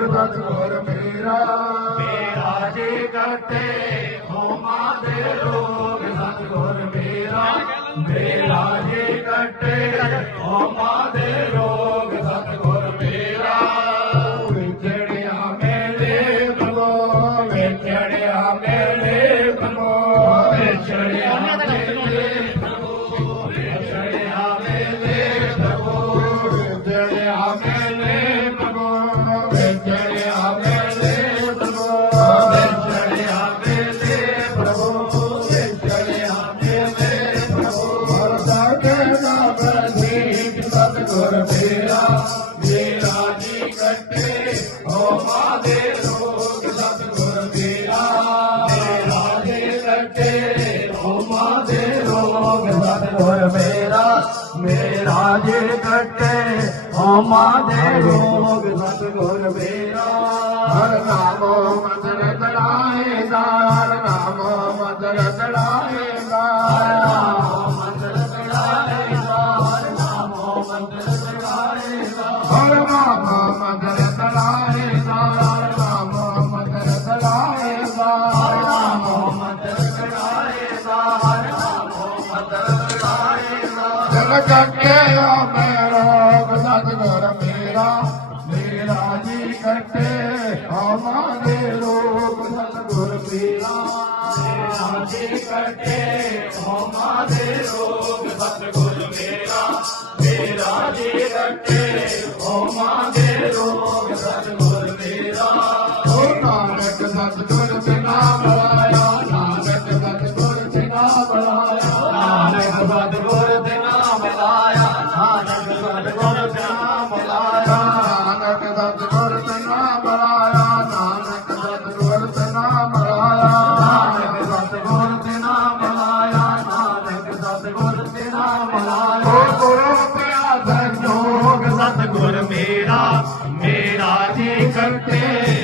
ਰੋਗ ਸਤਿਗੁਰ ਮੇਰਾ। ਮੇਰਾ ਜੀ ਕਰਤੇ ਹੋਮਾ ਦੇ ਰੋਗ ਸਤਿਗੁਰ ਮੇਰਾ। ਮੇਰਾ ਜੀ ਕਰਤੇ ਹੋਮਾ ਦੇ ਰੋਗ ਸਤਿਗੁਰ ਮੇਰਾ। ਵਿਛੜਿਆ ਮੇਰੇ ਪ੍ਰਭੂ ਵਿਛੜਿਆ नसीब सतगुर मेरा मेरा जी कटे हो मादे लोग सतगुर मेरा मेरा जी कटे हो मादे सतगुर मेरा। हर नामो मंदिर चढ़ाए ਜਨ ਕੱਕੇ ਆ ਮੇਰਾ ਸਤਗੁਰ ਮੇਰਾ। ਮੇਰਾ ਜੀ ਕੱਟੇ ਹਮਾ ਦੇ ਰੋਗ ਸਤਿਗੁਰ ਮੇਰਾ। ਮੇਰਾ ਜੀ ਕੱਟੇ ਹੋਮਾ ਦੇ ਰੋਗ ਸਤਿਗੁਰ ਮੇਰਾ। ਮੇਰਾ ਜੀ ਕੱਟੇ ਹੋਮਾ ਦੇ ਰੋਗ ਸਤਿਗੁਰ ਮੇਰਾ। ਓ ਨਾਨਕ ਸਤਿਗੁਰ ਬਿਨਾ ਬੁਲਾਇਆ ਨਾਨਕ ਸਤਿਗੁਰ ਦੇ ਨਾਮ ਲਾਇਆ ਨਾਨਕ ਸਤਿਗੁਰ ਦੇ ਨਾਮ ਲਾਇਆ ਨਾਨਕ ਸਤਿਗੁਰ ਬਿਨਾ ਬੁਲਾਇਆ ਨਾਨਕ ਸਤਿਗੁਰ ਬਿਨਾ ਬੁਲਾਇਆ ਨਾਨਕ ਸਤਿਗੁਰ ਦੇ ਨਾਮ ਲਾਇਆ ਨਾਨਕ ਸਤਿਗੁਰ ਦੇ ਨਾਮ ਲਾਇਆ ਓ ਗੁਰੂ ਪਿਆਸਾ ਸਤਿਗੁਰ ਮੇਰਾ ਮੇਰਾ ਜੀ ਕਰਤੇ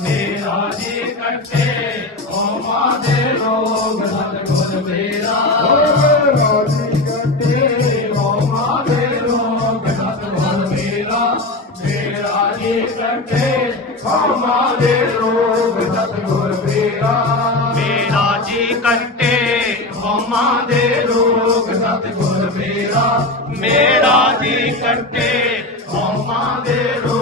ਮੇਰਾ ਜੀ ਕੱਟੇ ਓ ਮਾਂ ਦੇ ਰੋਗ ਨਾਲ ਗੁਰ ਮੇਰਾ। ਜੀ ਕੱਟੇ ਓ ਦੇ ਰੋਗ ਨਾਲ ਗੁਰ ਮੇਰਾ ਜੀ ਕੱਟੇ ਓ ਦੇ ਰੋਗ ਨਾਲ ਗੁਰ ਮੇਰਾ। ਜੀ ਕੱਟੇ ਓ ਦੇ ਰੋਗ